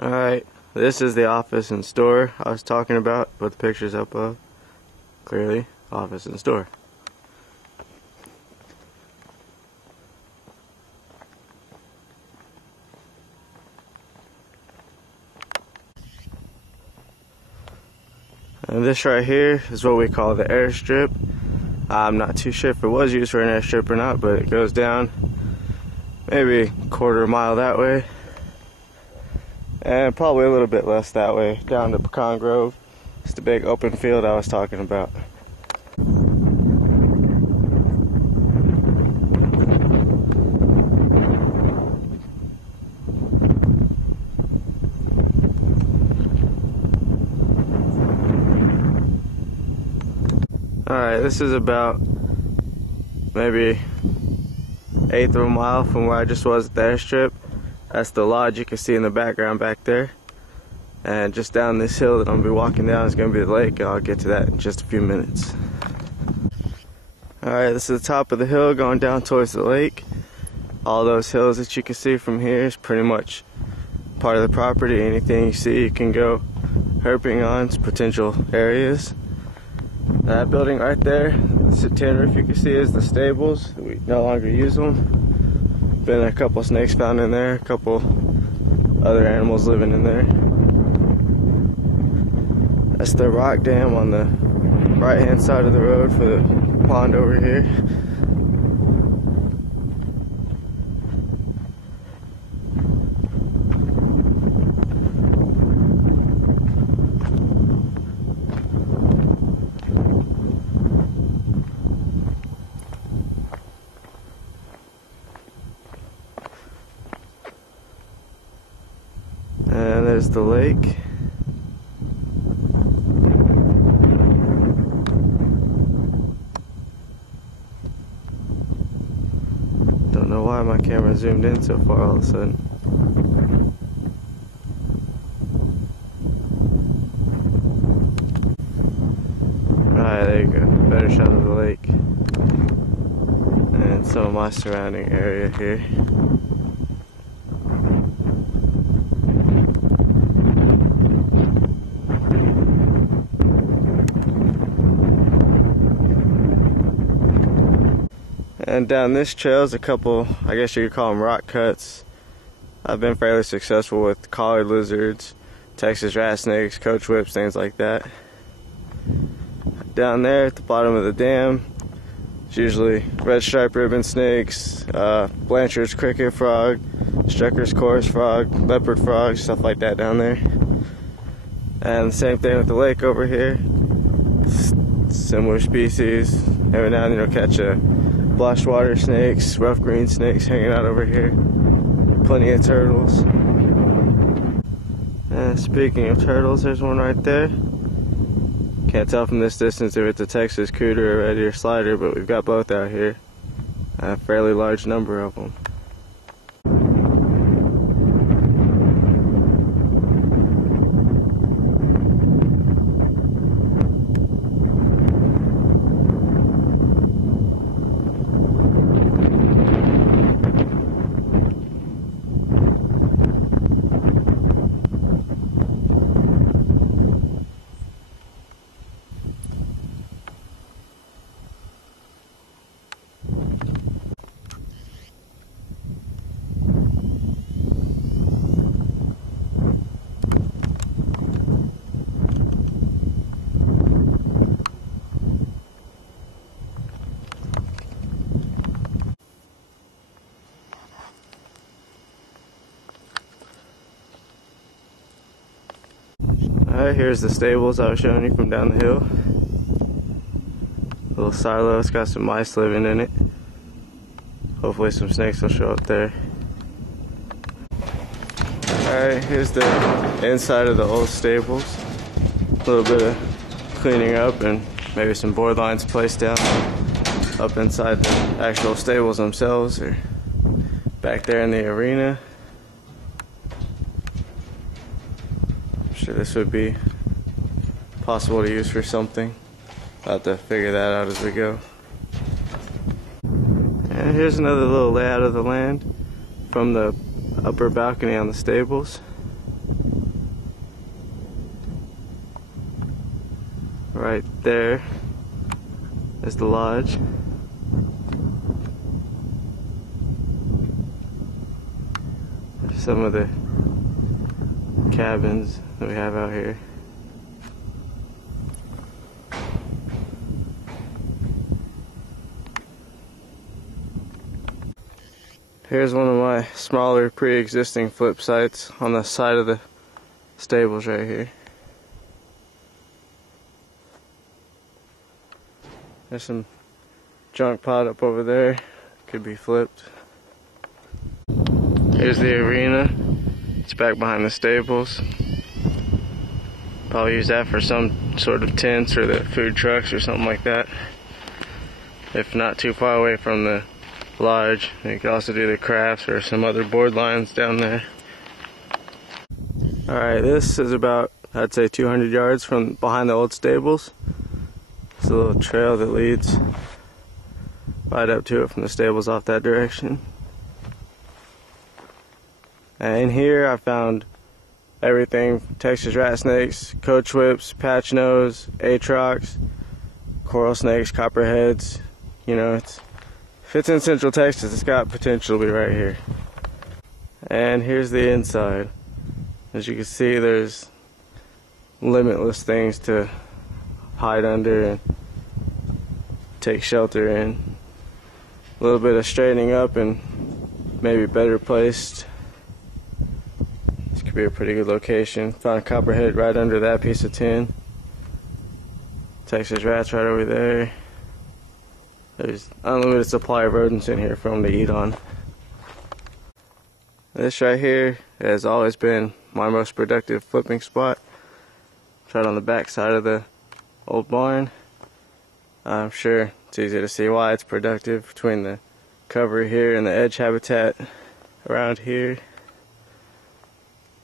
Alright, this is the office and store I was talking about. Put the pictures up of. Clearly, office and store. And this right here is what we call the airstrip. I'm not too sure if it was used for an airstrip or not, but it goes down maybe a quarter mile that way. And probably a little bit less that way, down to Pecan Grove. It's the big open field I was talking about. Alright, this is about maybe 1/8 of a mile from where I just was at the airstrip. That's the lodge you can see in the background back there. And just down this hill that I'm going to be walking down is going to be the lake. I'll get to that in just a few minutes. Alright, this is the top of the hill going down towards the lake. All those hills that you can see from here is pretty much part of the property. Anything you see you can go herping on. It's potential areas. That building right there, the tin roof you can see is the stables. We no longer use them. Been a couple snakes found in there, a couple other animals living in there. That's the rock dam on the right hand side of the road for the pond over here. And there's the lake. Don't know why my camera zoomed in so far all of a sudden. Alright, there you go. Better shot of the lake. And some of my surrounding area here. And down this trail is a couple, I guess you could call them rock cuts. I've been fairly successful with collared lizards, Texas rat snakes, coach whips, things like that. Down there at the bottom of the dam, it's usually red striped ribbon snakes, Blanchard's cricket frog, Strucker's chorus frog, leopard frog, stuff like that down there. And the same thing with the lake over here. Similar species. Every now and then you'll catch a blotched water snakes, rough green snakes hanging out over here. Plenty of turtles. And speaking of turtles, there's one right there. Can't tell from this distance if it's a Texas cooter or a red ear slider, but we've got both out here. A fairly large number of them. Alright, here's the stables I was showing you from down the hill. Little silo, it's got some mice living in it. Hopefully some snakes will show up there. Alright, here's the inside of the old stables. A little bit of cleaning up and maybe some board lines placed down up inside the actual stables themselves, or back there in the arena. Sure, this would be possible to use for something. I'll have to figure that out as we go. And here's another little layout of the land from the upper balcony on the stables. right there is the lodge. There's some of the cabins that we have out here. Here's one of my smaller pre-existing flip sites on the side of the stables right here. There's some junk pot up over there, could be flipped. Here's the arena, it's back behind the stables. Probably use that for some sort of tents or the food trucks or something like that. If not too far away from the lodge, you could also do the crafts or some other board lines down there. Alright, this is about, I'd say 200 yards from behind the old stables. It's a little trail that leads right up to it from the stables off that direction. And in here I found everything: Texas rat snakes, coach whips, patch nose, atrox, coral snakes, copperheads. You know, if it's in Central Texas, it's got potential to be right here. And here's the inside. As you can see, there's limitless things to hide under and take shelter in. A little bit of straightening up and maybe better placed. This could be a pretty good location. Found a copperhead right under that piece of tin. Texas rats right over there. There's unlimited supply of rodents in here for them to eat on. This right here has always been my most productive flipping spot. It's right on the back side of the old barn. I'm sure it's easy to see why it's productive between the cover here and the edge habitat around here.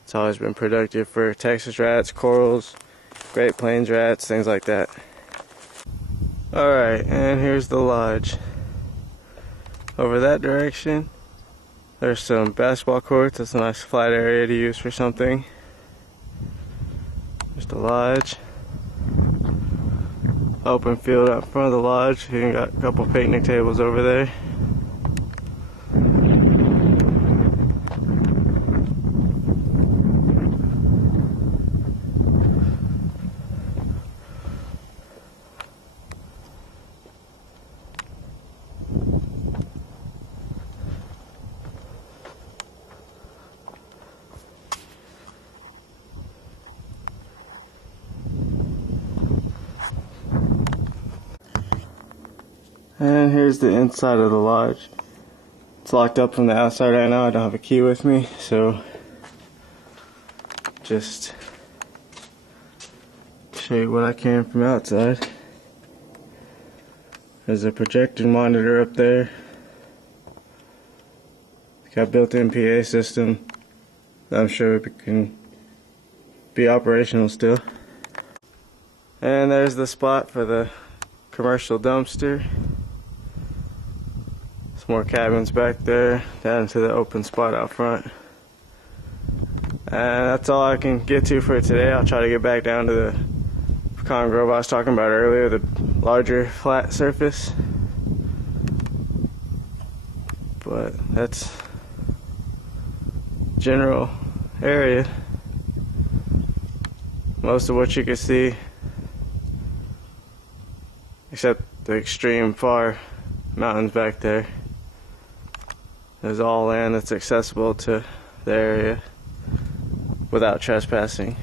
It's always been productive for Texas rats, corals, Great Plains rats, things like that. Alright, and here's the lodge. Over that direction, there's some basketball courts. That's a nice flat area to use for something. There's the lodge. Open field out front of the lodge. You got a couple picnic tables over there. And here's the inside of the lodge. It's locked up from the outside right now. I don't have a key with me, so just show you what I can from outside. There's a projector monitor up there. It's got built-in PA system. I'm sure it can be operational still. And there's the spot for the commercial dumpster. Some more cabins back there, down to the open spot out front. And that's all I can get to for today. I'll try to get back down to the pecan grove I was talking about earlier, the larger flat surface. But that's general area. Most of what you can see, except the extreme far mountains back there, is all land that's accessible to the area without trespassing.